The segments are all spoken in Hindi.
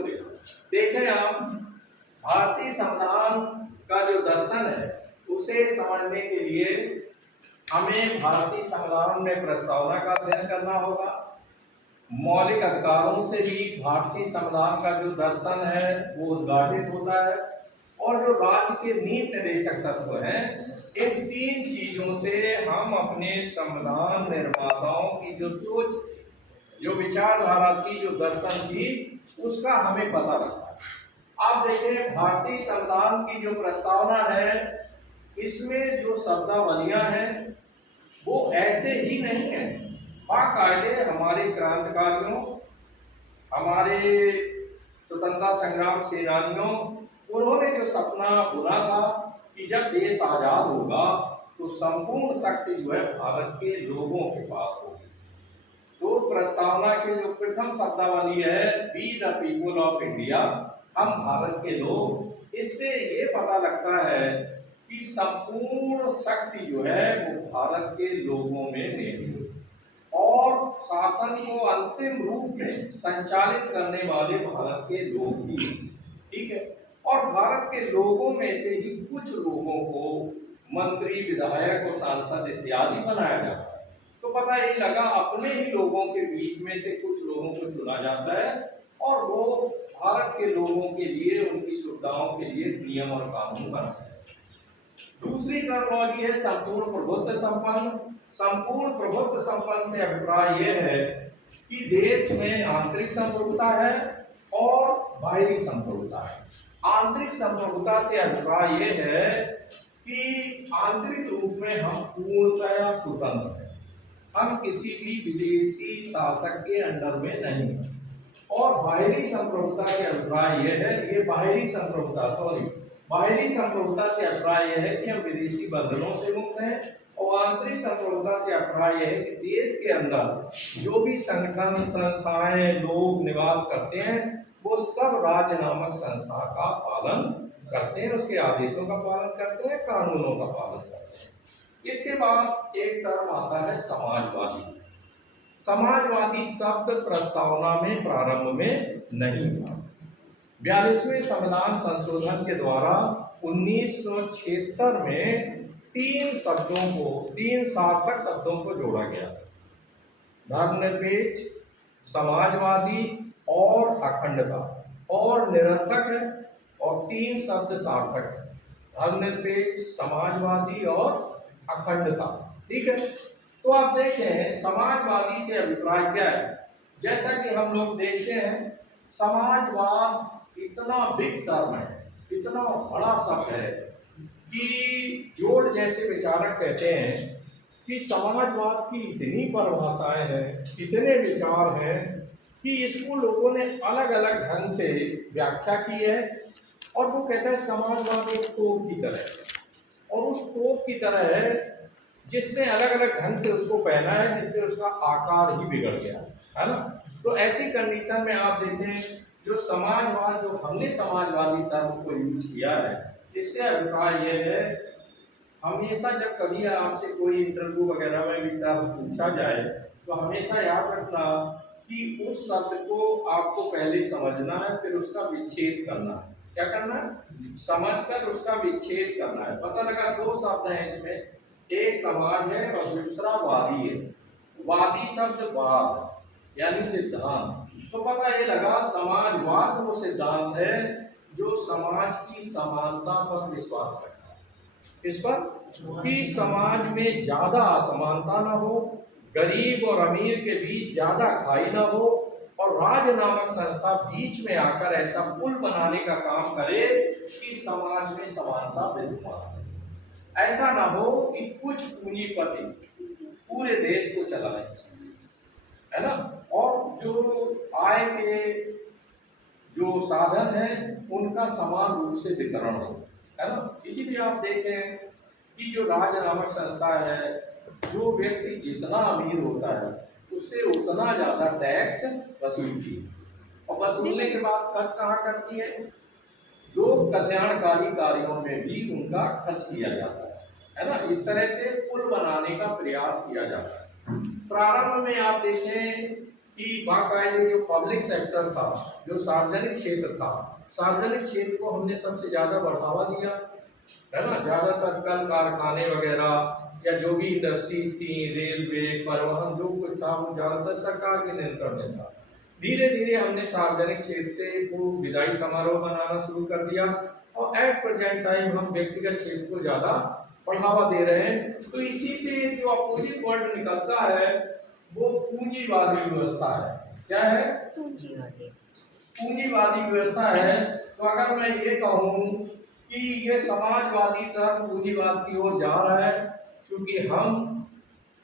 इसको देखें आप। भारतीय संविधान का जो दर्शन है उसे समझने के लिए हमें भारतीय संविधान में प्रस्तावना का अध्ययन करना होगा। मौलिक अधिकारों से भी भारतीय संविधान का जो दर्शन है वो उद्घाटित होता है। और जो राज्य के नीति निर्देशक तत्व हैं, इन तीन चीजों से हम अपने संविधान निर्माताओं की जो सोच थी, जो विचारधारा थी, जो दर्शन थी, उसका हमें पता लगता है। आप देखें भारतीय संविधान की जो प्रस्तावना है, इसमें जो शब्दावलियां हैं वो ऐसे ही नहीं है। बाकायदे हमारे क्रांतिकारियों, हमारे स्वतंत्रता संग्राम सेनानियों, उन्होंने जो सपना बुना था कि जब देश आजाद होगा तो संपूर्ण शक्ति जो है भारत के लोगों के पास होगी। तो प्रस्तावना के जो प्रथम शब्दावली है, we the people of India, हम भारत के लोग, इससे ये पता लगता है कि संपूर्ण शक्ति जो है वो भारत के लोगों में निहित है और शासन को अंतिम रूप में संचालित करने वाले भारत के लोग ही, ठीक है। और भारत के लोगों में से ही कुछ लोगों को मंत्री, विधायक और सांसद इत्यादि बनाया जाता है। तो पता ये लगा अपने ही लोगों के बीच में से कुछ लोगों को चुना जाता है और वो भारत के लोगों के लिए, उनकी सुविधाओं के लिए नियम और कानून बनाते हैं। दूसरी टर्मिनोलॉजी है संपूर्ण प्रभुत्व संपन्न। संपूर्ण प्रभुत्व संपन्न से अभिप्राय यह है कि देश में आंतरिक संप्रभुता है और बाहरी संप्रभुता है। आंतरिक संप्रभुता से अभिप्राय यह है कि आंतरिक रूप में हम पूर्णतया स्वतंत्र हैं, हम किसी भी विदेशी शासक के अंडर में नहीं हैं। और बाहरी संप्रभुता के अभिप्राय यह है, ये बाहरी संप्रभुता से अभिप्राय यह है कि हम विदेशी बंधनों से मुक्त हैं। और आंतरिक संप्रभुता से अभिप्राय यह है कि देश के अंदर जो भी संगठन, संस्थाएं, लोग निवास करते हैं वो सब राज्य नामक संस्था का पालन करते हैं, उसके आदेशों का पालन करते हैं, कानूनों का पालन करते हैं। इसके बाद एक टर्म आता है समाजवादी। समाजवादी शब्द प्रस्तावना में प्रारंभ में नहीं था। 42वें संविधान संशोधन के द्वारा 1976 में तीन सार्थक शब्दों को जोड़ा गया, धर्मनिरपेक्ष, समाजवादी और अखंडता। और निरर्थक है और तीन शब्द सार्थक है, धर्मनिरपेक्ष, समाजवादी और अखंडता, ठीक है। तो आप देखें समाजवादी से अभिप्राय क्या है। जैसा कि हम लोग देखते हैं, समाजवाद इतना बिग टर्म है, इतना बड़ा शब्द है कि जोड़ जैसे विचारक कहते हैं कि समाजवाद की इतनी परिभाषाएं हैं, इतने विचार हैं कि इसको लोगों ने अलग अलग ढंग से व्याख्या की है। और वो कहता है समाजवाद एक तोप की तरह है और उस तोप की तरह है जिसने अलग अलग ढंग से उसको पहना है, जिससे उसका आकार ही बिगड़ गया है ना। तो ऐसी कंडीशन में आप देखें जो समाजवाद, जो हमने समाजवादी टर्म को यूज किया है, इससे अभिप्राय यह है, हमेशा जब कभी आपसे कोई इंटरव्यू वगैरह में भी टर्म पूछा जाए तो हमेशा याद रखना कि उस शब्द को आपको पहले समझना है, फिर उसका विच्छेद करना है। क्या करना है? समझकर उसका विच्छेद करना है। पता लगा दो शब्द हैं इसमें, एक समाज है और दूसरा वादी है। वादी शब्द वाद यानी सिद्धांत। तो पता ये लगा समाजवाद वो सिद्धांत है जो समाज की समानता पर विश्वास करता है। इस पर कि समाज में ज्यादा असमानता ना हो, गरीब और अमीर के बीच ज्यादा खाई ना हो, और राज्य नामक संस्था बीच में आकर ऐसा पुल बनाने का काम करे कि समाज में समानता विद्यमान है। ऐसा ना हो कि कुछ पूंजीपति पूरे देश को चलाए, है ना, और जो आय के जो साधन है उनका समान रूप से वितरण हो, है ना। इसीलिए आप देखें कि जो राज्य नामक संस्था है, जो व्यक्ति जितना अमीर होता है उससे उतना ज्यादा टैक्स वसूलती है, और वसूलने के बाद खर्च कहाँ करती है? लोक कल्याणकारी कार्यों में भी उनका खर्च किया जाता है ना। इस तरह से पुल बनाने का प्रयास किया जाता है। प्रारंभ में आप देखें कि बाकायदे जो पब्लिक सेक्टर था, जो सार्वजनिक क्षेत्र था, सार्वजनिक क्षेत्र को हमने सबसे ज़्यादा बढ़ावा दिया, है ना। ज़्यादातर कल कारखाने वगैरह या जो भी इंडस्ट्रीज थी, रेलवे, परिवहन, जो कुछ था वो ज़्यादातर सरकार के नियंत्रण में था। धीरे धीरे हमने सार्वजनिक क्षेत्र से वो विदाई समारोह मनाना शुरू कर दिया और एट प्रेजेंट टाइम हम व्यक्तिगत क्षेत्र को ज़्यादा बढ़ावा दे रहे हैं। तो इसी से जो अपोजिट वर्ड निकलता है वो पूंजीवादी व्यवस्था है। क्या है? पूंजीवादी। पूंजीवादी व्यवस्था है। तो अगर मैं ये कहूँ कि ये समाजवादी टर्म पूंजीवाद की ओर जा रहा है, क्योंकि हम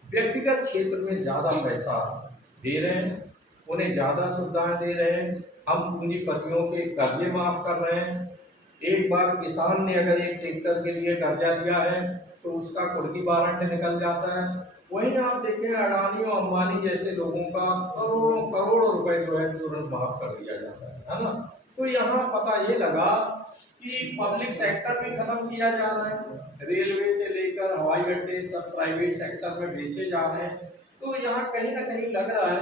व्यक्तिगत क्षेत्र में ज़्यादा पैसा दे रहे हैं, उन्हें ज़्यादा सुविधाएं दे रहे हैं, हम पूंजीपतियों के कर्जे माफ कर रहे हैं। एक बार किसान ने अगर एक ट्रैक्टर के लिए कर्जा लिया है तो उसका कुर्की वारंट निकल जाता है। वहीं आप देखें अडानी और अंबानी जैसे लोगों का करोड़ों करोड़ों रुपए जो है तुरंत माफ कर दिया जाता है ना। तो यहाँ पता ये लगा कि पब्लिक सेक्टर भी खत्म किया जा रहा है, रेलवे से लेकर हवाई अड्डे सब प्राइवेट सेक्टर में बेचे जा रहे हैं। तो यहाँ कहीं ना कहीं लग रहा है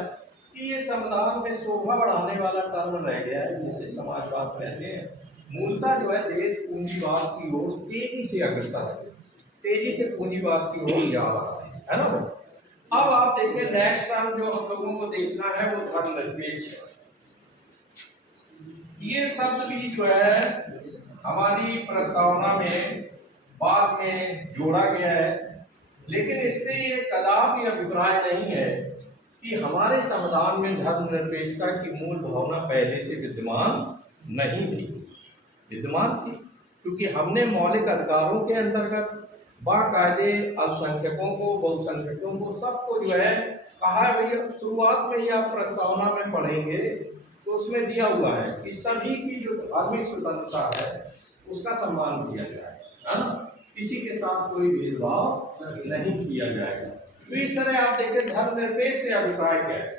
कि ये संविधान में शोभा बढ़ाने वाला टर्म रह गया है, जिसे समाजवाद कहते हैं। मूलतः जो है देश पूंजीवाद की ओर तेजी से अग्रसर है, तेजी से पूंजीवाद की ओर जा रहा है ना भाई। अब आप देखिए नेक्स्ट टर्म जो हम लोगों को देखना है वो धर्मनिरपेक्ष है। ये शब्द भी जो है हमारी प्रस्तावना में बाद में जोड़ा गया है, लेकिन इससे ये कदापि अभिप्राय नहीं है कि हमारे संविधान में धर्मनिरपेक्षता की मूल भावना पहले से विद्यमान नहीं थी। विद्यमान थी, क्योंकि हमने मौलिक अधिकारों के अंतर्गत बाकायदे अल्पसंख्यकों को, बहुसंख्यकों को, सबको जो है कहा है। भैया शुरुआत में ही आप प्रस्तावना में पढ़ेंगे तो उसमें दिया हुआ है कि सभी की जो धार्मिक स्वतंत्रता है उसका सम्मान किया जाए, है ना। किसी के साथ कोई भेदभाव नहीं किया जाएगा। तो इस तरह आप देखें धर्मनिरपेक्ष से अभिप्राय क्या है?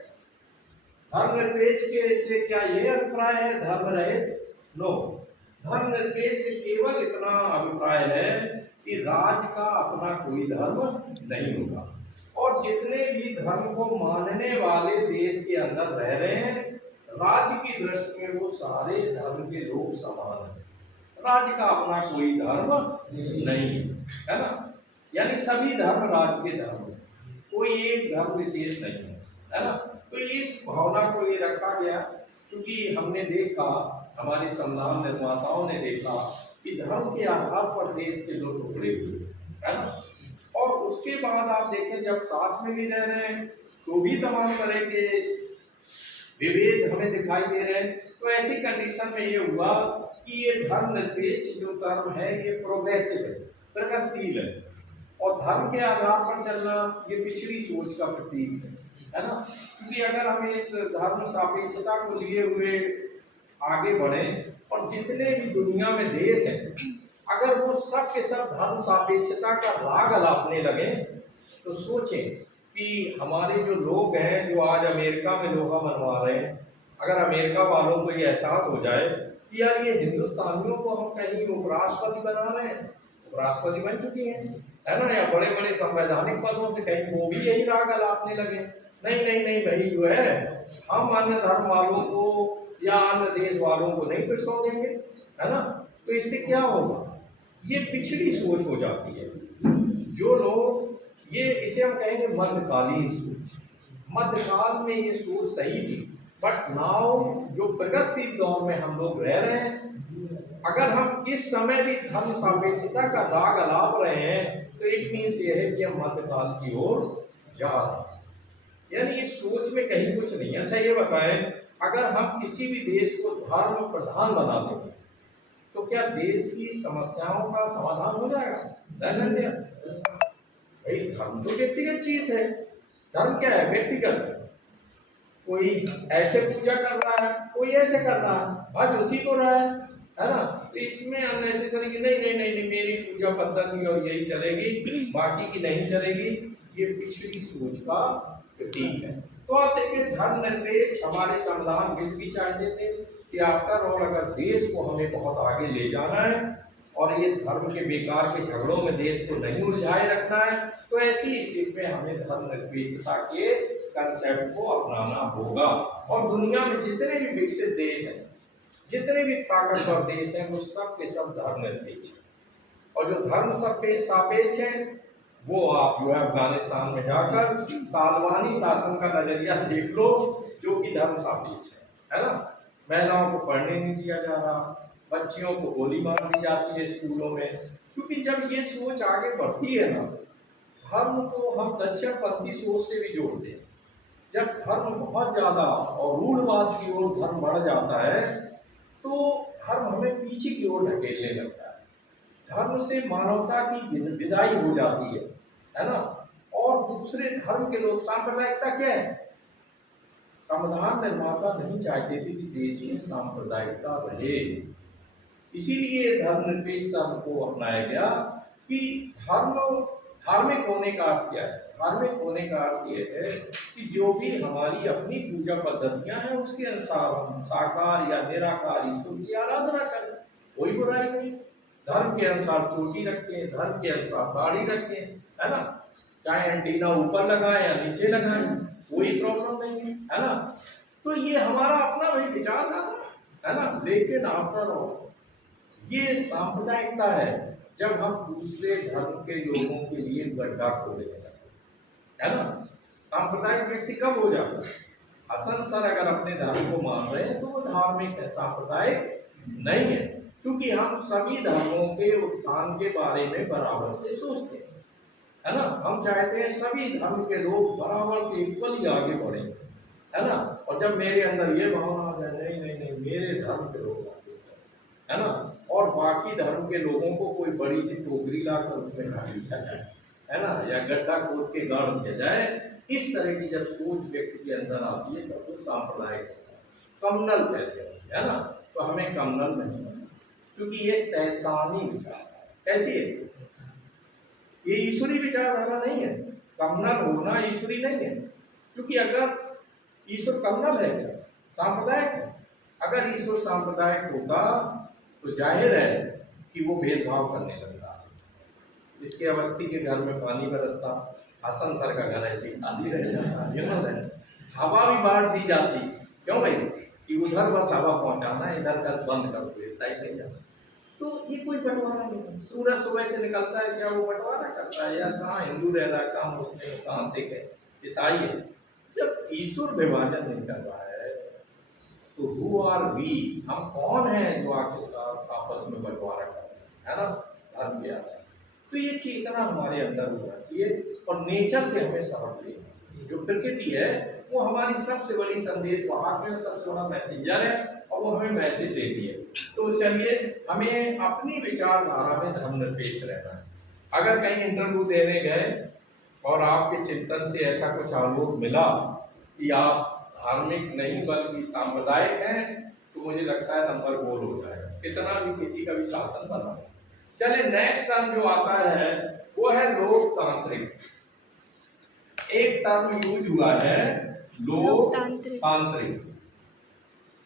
धर्मनिरपेक्ष के से क्या ये अभिप्राय है धर्म रहित? नो, धर्मनिरपेक्ष से केवल इतना अभिप्राय है कि राज्य का अपना कोई धर्म नहीं होगा और जितने भी धर्म को मानने वाले देश के अंदर रह रहे हैं, राज्य की दृष्टि में वो सारे धर्म के लोग समान हैं। राज्य का अपना कोई धर्म नहीं है ना, यानी सभी धर्म राज्य के धर्म हैं, कोई एक धर्म विशेष नहीं है ना। तो इस भावना को ये रखा गया क्योंकि हमने देखा, हमारे संविधान निर्माताओं ने देखा कि धर्म के आधार पर देश के दो टुकड़े हुए, है ना। और उसके बाद आप देखें जब साथ में भी रह रहे हैं तो भी तमाम तरह के विभेद हमें दिखाई दे रहे हैं। तो ऐसी कंडीशन में ये हुआ कि ये धर्मनिरपेक्ष जो टर्म है ये प्रोग्रेसिव है, प्रगतिशील है, और धर्म के आधार पर चलना ये पिछड़ी सोच का प्रतीक है ना। क्योंकि अगर हम इस धर्म सापेक्षता को लिए हुए आगे बढ़े और जितने भी दुनिया में देश हैं अगर वो सब के सब धर्म सापेक्षता का राग अलापने लगे तो सोचें कि हमारे जो लोग हैं जो आज अमेरिका में लोहा मनवा रहे हैं, अगर अमेरिका वालों को ये एहसास हो जाए कि यार ये हिंदुस्तानियों को हम कहीं उपराष्ट्रपति बना रहे हैं, उपराष्ट्रपति बन चुकी हैं, है ना, या बड़े बड़े संवैधानिक पदों से कहीं वो भी यही राग अलापने लगे, नहीं नहीं नहीं भाई जो है हम अन्य धर्म वालों को या अन्य देश वालों को नहीं पिरसो देंगे, है ना। तो इससे क्या होगा, ये पिछड़ी सोच हो जाती है। जो लोग ये इसे हम कहेंगे मध्यकालीन सोच, मध्यकाल में ये सोच सही थी, बट नाउ जो प्रगतिशील दौर में हम लोग रह रहे हैं, अगर हम इस समय भी धर्म सापेक्षता का राग अलाप रहे हैं तो इट मीन्स ये है कि हम मध्यकाल की ओर जा रहे हैं, यानी इस सोच में कहीं कुछ नहीं है। अच्छा ये बताएं, अगर हम किसी भी देश को धर्म प्रधान बना देंगे तो क्या देश की समस्याओं का समाधान हो जाएगा? भाई धर्म तो व्यक्तिगत चीज है, धर्म क्या है? व्यक्तिगत। कोई ऐसे पूजा कर रहा है, कोई ऐसे कर रहा है, आज उसी को रहा है ना। तो इसमें अननेसेसरी कि नहीं नहीं नहीं नहीं मेरी पूजा पद्धति और यही चलेगी, बाकी की नहीं चलेगी, ये पिछड़ी सोच का प्रतीक है। तो आप देखिए धर्मनिरपेक्ष हमारे संविधान बिल भी चाहते थे कि आफ्टर ऑल अगर देश को हमें बहुत आगे ले जाना है और ये धर्म के बेकार के झगड़ों में देश को नहीं उलझाए रखना है, तो ऐसी स्थिति में हमें धर्मनिरपेक्षता के कंसेप्ट को अपनाना होगा। और दुनिया में जितने भी विकसित देश हैं, जितने भी ताकतवर देश हैं, वो सब के सब धर्मनिरपेक्ष हैं। और जो धर्म सापेक्ष हैं, वो आप जो है अफगानिस्तान में जाकर तालिबानी शासन का नजरिया देख लो, जो कि धर्म सापेक्ष है ना। महिलाओं को पढ़ने नहीं दिया जा रहा, बच्चियों को गोली मार दी जाती है स्कूलों में। क्योंकि जब ये सोच आगे बढ़ती है ना, धर्म को हम दक्षिणपंथी सोच से भी जोड़ते हैं। जब धर्म बहुत ज्यादा और रूढ़वाद की ओर धर्म बढ़ जाता है, तो धर्म हमें पीछे की ओर ढकेलने लगता है। धर्म से मानवता की विदाई हो जाती है ना। और दूसरे धर्म के लोग, सांप्रदायिकता क्या है? संविधान निर्माता नहीं चाहते थे कि देश में सांप्रदायिकता रहे, इसीलिए धर्मनिरपेक्ष धर्म को अपनाया गया। कि धार्मिक होने का अर्थ क्या है? धार्मिक होने का अर्थ यह है कि जो भी हमारी अपनी पूजा पद्धतियां हैं, उसके अनुसार हम साकार या निराकार ईश्वर की आराधना करें, कोई बुराई नहीं। धर्म के अनुसार चोटी रखें, धर्म के अनुसार दाढ़ी रखें, है ना। चाहे एंटीना ऊपर लगाएं या नीचे लगाएं, कोई प्रॉब्लम नहीं है ना। तो ये हमारा अपना भाई विचारधारा है ना। लेकिन आफ्टर ये सांप्रदायिकता है जब हम दूसरे धर्म के लोगों के लिए गड्ढा खोलने लगते है ना। सांप्रदायिक व्यक्ति कब हो जाता है? हसन सर अगर अपने धर्म को मान रहे हैं तो वो धार्मिक है, सांप्रदायिक नहीं है। क्योंकि हम सभी धर्मों के उत्थान के बारे में बराबर से सोचते हैं, है ना। हम चाहते हैं सभी धर्म के लोग बराबर से इक्वली आगे बढ़े, है ना। और जब मेरे अंदर ये भावना आ जाए, नहीं नहीं नहीं, मेरे धर्म के लोग आगे बढ़े, है ना, और बाकी धर्म के लोगों को कोई बड़ी सी टोकरी लाकर उसमें डाल दिया जाए, है ना, या गड्ढा खोद के गाड़ दिया जाए, इस तरह की जब सोच व्यक्ति के अंदर आती है तब वो सांप्रदायिक कम्युनल कहते हैं, है ना। तो हमें कम्युनल नहीं बनना, क्योंकि ये शैतानी विचारधारा है। कैसी है? ये ईश्वरी विचारधारा नहीं है। कम्युनल होना ईश्वरी नहीं है, क्योंकि अगर ईश्वर कम्युनल है क्या? सांप्रदायिक है। अगर ईश्वर सांप्रदायिक होता तो जाहिर है कि वो भेदभाव करने लगता। इसके अवस्थी के घर में पानी बरसता, हसन सर का घर ऐसे खाली रह जाता, हवा भी बांट दी जाती। क्यों भाई? कि उधर बस हवा पहुंचाना है, इधर का बंद कर दो, इस साइड नहीं जाना। तो ये कोई बंटवारा नहीं। सूरज सुबह से निकलता है, क्या वो बंटवारा करता है? या कहाँ हिंदू रह रहा है, कहाँ मुस्लिम, कहाँ सिख है, ईसाई है। जब ईश्वर विभाजन नहीं कर रहा है तो हु आर वी, हम कौन हैं जो आखिरकार आपस में बंटवारा कर रहे हैं, है ना, धर्म के आधार। तो ये चेतना हमारे अंदर होना चाहिए और नेचर से हमें सबक लेना चाहिए। जो प्रकृति है वो हमारी सबसे बड़ी संदेश वाहक है, सबसे बड़ा मैसेंजर है, और वो हमें मैसेज देती है। तो चलिए, हमें अपनी विचारधारा में धर्मनिरपेक्ष रहना है। अगर कहीं इंटरव्यू देने गए और आपके चिंतन से ऐसा कुछ आलोक मिला कि आप धार्मिक नहीं बल्कि सांप्रदायिक हैं, तो मुझे लगता है नंबर गोल हो जाएगा, कितना भी किसी का भी शासन बना। चले, नेक्स्ट टर्म जो आता है वो है लोकतांत्रिक। एक टर्म यूज हुआ है लोकतांत्रिक।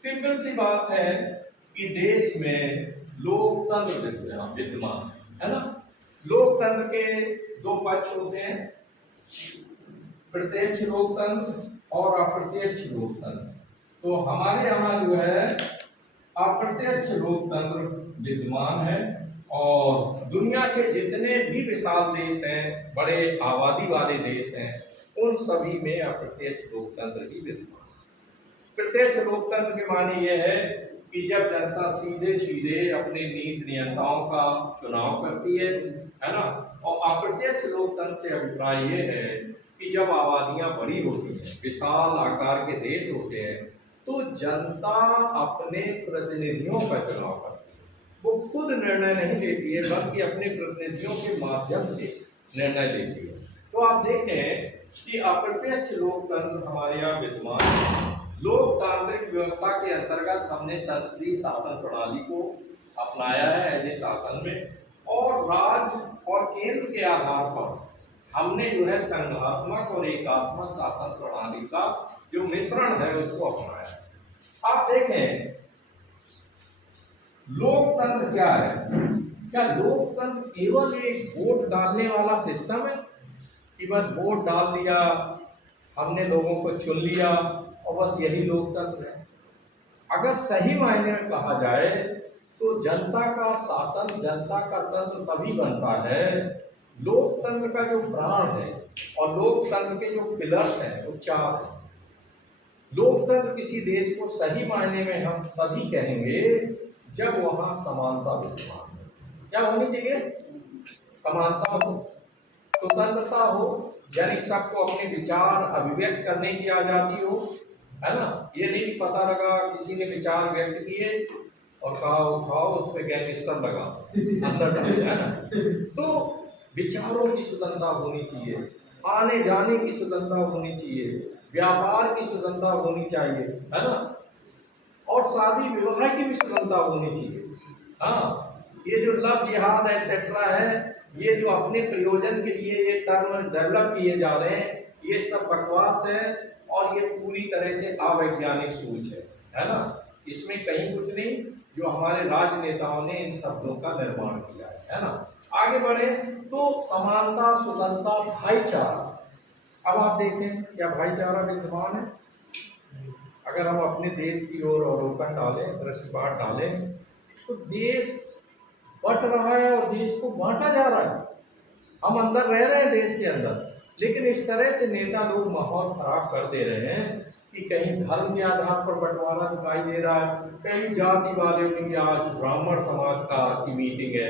सिंपल सी बात है कि देश में लोकतंत्र विद्यमान है ना। लोकतंत्र के दो पक्ष होते हैं, प्रत्यक्ष लोकतंत्र और अप्रत्यक्ष लोकतंत्र। तो हमारे यहाँ जो है अप्रत्यक्ष लोकतंत्र विद्यमान है, और दुनिया के जितने भी विशाल देश हैं, बड़े आबादी वाले देश हैं, उन सभी में अप्रत्यक्ष लोकतंत्र ही विद्यमान है। प्रत्यक्ष लोकतंत्र के माने यह है कि जब जनता सीधे सीधे अपने नीति नियंताओं का चुनाव करती है ना। और अप्रत्यक्ष लोकतंत्र से अभिप्राय यह है कि जब आबादियां बड़ी होती हैं, विशाल आकार के देश होते हैं, तो जनता अपने प्रतिनिधियों का चुनाव करती है। वो खुद निर्णय नहीं लेती है, बल्कि अपने प्रतिनिधियों के माध्यम से निर्णय लेती है। तो आप देखें कि अप्रत्यक्ष लोकतंत्र हमारे यहाँ विद्यमान है। लोकतांत्रिक व्यवस्था के अंतर्गत हमने संसदीय शासन प्रणाली को अपनाया है ऐसे शासन में, और राज्य और केंद्र के आधार पर हमने जो है संघात्मक और एकात्मक शासन प्रणाली का जो मिश्रण है उसको अपनाया। आप देखें लोकतंत्र क्या है? क्या लोकतंत्र केवल एक वोट डालने वाला सिस्टम है कि बस वोट डाल दिया, हमने लोगों को चुन लिया और बस यही लोकतंत्र है। अगर सही मायने में कहा जाए तो जनता का शासन, जनता का तंत्र तभी बनता है, लोकतंत्र का जो प्राण है और लोकतंत्र के जो पिलर्स हैं वो चार हैं। लोकतंत्र किसी देश को सही मायने में हम तभी कहेंगे जब वहाँ समानता विद्यमान हो। क्या होनी चाहिए? समानता हो, स्वतंत्रता हो, यानी सबको अपने विचार अभिव्यक्त करने की आजादी हो, है ना। ये नहीं पता लगा किसी ने विचार व्यक्त किए और कहा उठाओ उस पर गैंगस्टर लगा अंदर डाल, है ना। तो विचारों की स्वतंत्रता होनी चाहिए, आने जाने की स्वतंत्रता होनी चाहिए, व्यापार की स्वतंत्रता होनी चाहिए, है ना, और शादी विवाह की भी स्वतंत्रता होनी चाहिए। हाँ, ये जो लव जिहाद एक्सेट्रा है, ये जो अपने प्रयोजन के लिए ये टर्म डेवलप किए जा रहे हैं, ये सब बकवास है और ये पूरी तरह से अवैज्ञानिक सोच है ना। इसमें कहीं कुछ नहीं, जो हमारे राजनेताओं ने इन शब्दों का निर्माण किया है ना। आगे बढ़े तो समानता, स्वतंत्रता, भाईचारा। अब आप देखें क्या भाईचारा विद्यमान है? अगर हम अपने देश की ओर अवलोकन डालें, दृष्टिपात डालें, तो देश बट रहा है और देश को बांटा जा रहा है। हम अंदर रह रहे हैं देश के अंदर, लेकिन इस तरह से नेता लोग माहौल खराब कर दे रहे हैं कि कहीं धर्म के आधार पर बंटवारा दिखाई दे रहा है, कहीं जाति वाले में आज ब्राह्मण समाज का की मीटिंग है,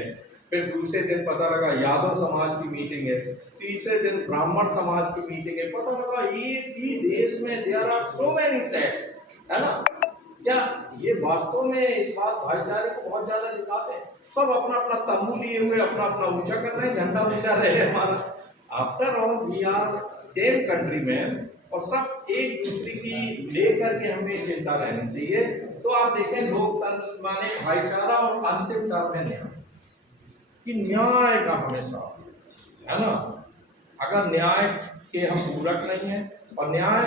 फिर दूसरे दिन पता लगा यादव समाज की मीटिंग है, तीसरे दिन ब्राह्मण समाज की मीटिंग है। पता लगा एक ही देश में there are so many sects, है ना। क्या ये वास्तव में इस बात भाईचारे को बहुत ज्यादा दिखाते हैं? सब अपना अपना तंबू लिए हुए अपना अपना ऊंचा कर रहे हैं, झंडा ऊंचा रहे हमारा। After all we are same country में, और सब एक दूसरे की लेकर के हमें चिंता रहनी चाहिए। तो आप देखें लोकतंत्र माने भाईचारा, और अंतिम टर्म है न्याय, कि न्याय का हमेशा, है ना। अगर न्याय के हम पूरक नहीं है, और न्याय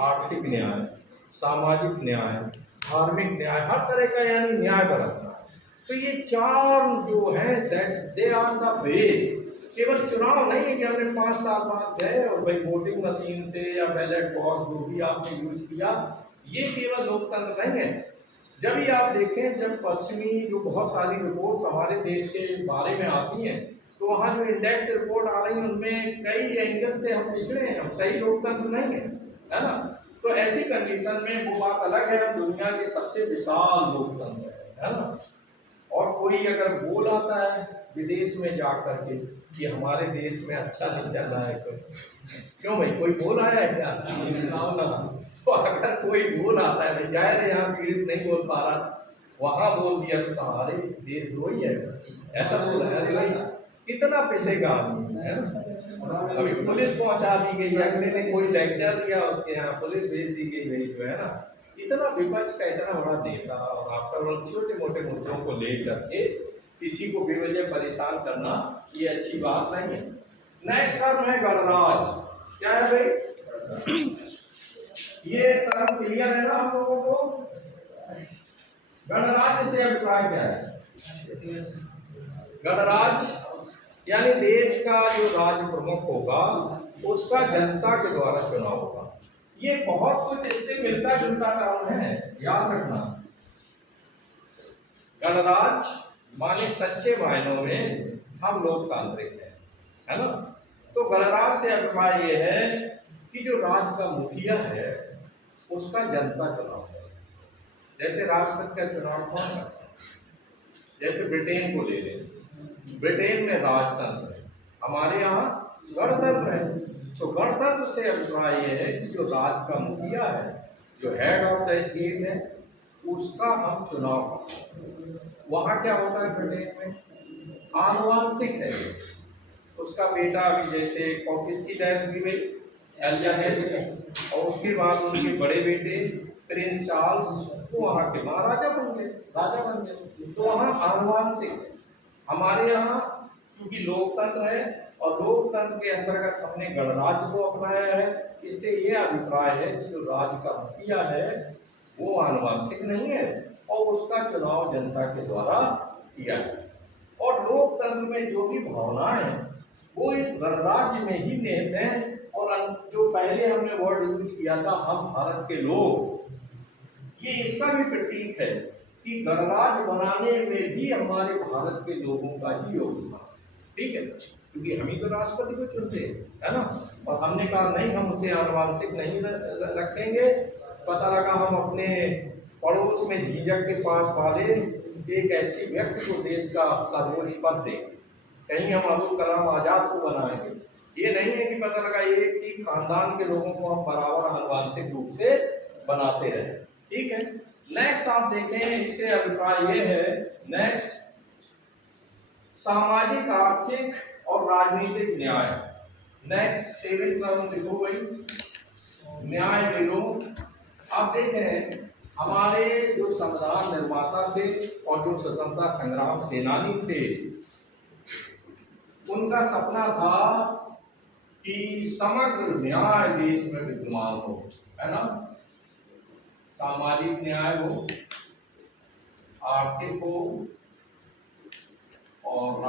आर्थिक न्याय, सामाजिक न्याय, धार्मिक न्याय, हर तरह का यानी न्याय बरतना है। तो ये चार जो है दे आर द बेस। केवल चुनाव नहीं है कि हमने 5 साल बाद गए और भाई वोटिंग मशीन से या बैलेट बॉक्स जो भी आपने यूज किया, ये केवल लोकतंत्र नहीं है। जब भी आप देखें, जब पश्चिमी जो बहुत सारी रिपोर्ट्स हमारे देश के बारे में आती हैं, तो वहाँ जो इंडेक्स रिपोर्ट आ रही है उनमें कई एंगल से हम पिछड़े हैं, हम सही लोकतंत्र नहीं है ना। तो ऐसी कंडीशन में वो बात अलग है, हम दुनिया के सबसे विशाल लोकतंत्र है ना। और कोई अगर बोल आता है विदेश में जा करके कि हमारे देश में अच्छा नहीं चल रहा है कुछ, क्यों भाई कोई बोल आया है क्या? तो अगर कोई बोल आता है, भाई जाहिर है यहाँ पीड़ित नहीं बोल पा रहा, वहां बोल दिया तो हमारे देशद्रोही है, ऐसा बोला है। अरे भाई कितना पिसेगा आदमी, है ना। अभी पुलिस पहुंचा दी गई, अगले ने कोई लेक्चर दिया, उसके यहाँ पुलिस भेज दी गई भाई, जो है ना। इतना विपक्ष का इतना बड़ा नेता, और आफ्टर छोटे मोटे मुद्दों को लेकर के किसी को बेवजह परेशान करना, ये अच्छी बात नहीं है। नेक्स्ट टर्म है गणराज। क्या है भाई? ये टर्म क्लियर है ना आप लोगों को? गणराज्य से अभिप्राय क्या है? गणराज्य यानी देश का जो राज्य प्रमुख होगा उसका जनता के द्वारा चुनाव होगा। ये बहुत कुछ इससे मिलता जुलता टर्म है, याद रखना। गणराज्य माने सच्चे मायनों में हम लोकतांत्रिक हैं, है ना। तो गणराज्य से अभिप्राय ये है कि जो राज्य का मुखिया है उसका जनता चुनाव है। जैसे राष्ट्रपति का चुनाव कौन करता है? जैसे ब्रिटेन को ले लें, ब्रिटेन में राजतंत्र है, हमारे यहाँ गणतंत्र है। तो गणतंत्र से अभिप्राय यह है कि जो राज्य का मुखिया है, जो हेड ऑफ द स्टेट है, उसका हम चुनाव करते हैं। वहाँ क्या होता है ब्रिटेन में? आनुवांशिक है, उसका बेटा अभी जैसे किसकी डेथ हुई भाई, एलिजाबेथ, और उसके बाद उनके बड़े बेटे प्रिंस चार्ल्स वो वहाँ के महाराजा बन गए, राजा बन गए। तो वहाँ आनुवांशिक है। हमारे यहाँ चूंकि लोकतंत्र है और लोकतंत्र के अंतर्गत हमने गणराज्य को अपनाया है, इससे ये अभिप्राय है कि जो राज्य का मुखिया है वो आनुवांशिक नहीं है और उसका चुनाव जनता के द्वारा किया जाए। और लोकतंत्र में जो भी भावनाएं हैं वो इस गणराज्य में ही निहित हैं, और जो पहले हमने वर्ड यूज किया था हम भारत के लोग, ये इसका भी प्रतीक है कि गणराज्य बनाने में भी हमारे भारत के लोगों का ही योगदान, ठीक है, क्योंकि हम ही तो राष्ट्रपति को चुनते हैं, है ना। और हमने कहा नहीं, हम उसे आनुवंशिक नहीं रखेंगे। पता लगा हम अपने पड़ोस में झीझक के पास वाले एक ऐसी व्यक्ति को देश का सर्वोच्च पद दें, कहीं हम अब्दुल कलाम आजाद को बनाएंगे। ये नहीं है कि पता लगा एक ही खानदान के लोगों को हम बराबर आनुवंशिक रूप से बनाते रहे, ठीक है। नेक्स्ट आप देखें, इससे अभिप्राय ये है, नेक्स्ट सामाजिक, आर्थिक और राजनीतिक न्याय। नेक्स्ट 7 नंबर लिखो भाई, न्याय मिलो। आप देखें हमारे जो संविधान निर्माता थे और जो स्वतंत्रता संग्राम सेनानी थे, उनका सपना था कि समग्र न्याय देश में विद्यमान हो, है ना। सामाजिक न्याय हो, आर्थिक हो और